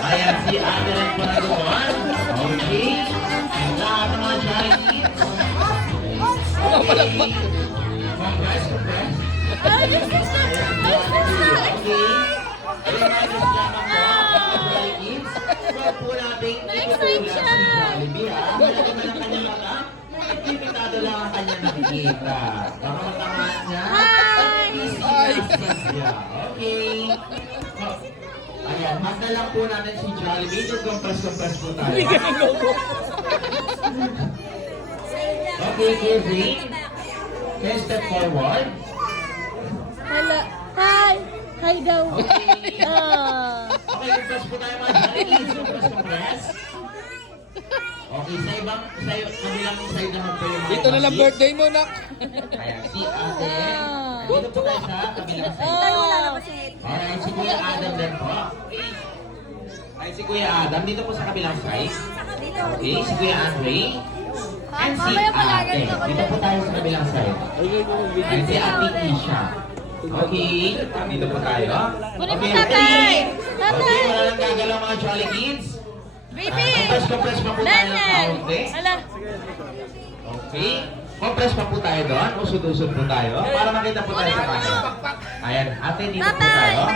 Ayan, si Adelan po na doon. Okay. Lahat ng mga Chinese. Okay. Congress, congress. Okay. Reminders lamang po, Chinese. Huwag po natin itutuloy lang si Jollibee, ha? Malagay na lang kanyang mata. Limitado lang ang kanya nakikita. Baka matamaan niya. Hi! Okay. Ayan, handa lang po natin si Jollibee. Compress po tayo. Okay, Kevin. Can you step forward? Hello. Hi. Hi daw. Okay. Okay, compress po tayo mga Jollibee. Compress. Okay, sa kabilang side naman po yung Dito na lang birthday mo, nak. Ayan, si ate. Dito po tayo sa kabilang side. Alright, si Kuya Adam din po. Ay, si Kuya Adam, dito po sa kabilang side. Okay, si Kuya Andre. And si ate. Dito po tayo sa kabilang side. And si ate Isha. Okay, dito po tayo. Okay, tatay. Okay, wala lang gagalaw mga Jolly Kids. Baby. Compress pa po tayo ng kaunti. Hala. Okay. Compress pa po tayo doon. Usod-usod po tayo. Para makita po tayo sa camera. Ayan, ate, dito po tayo.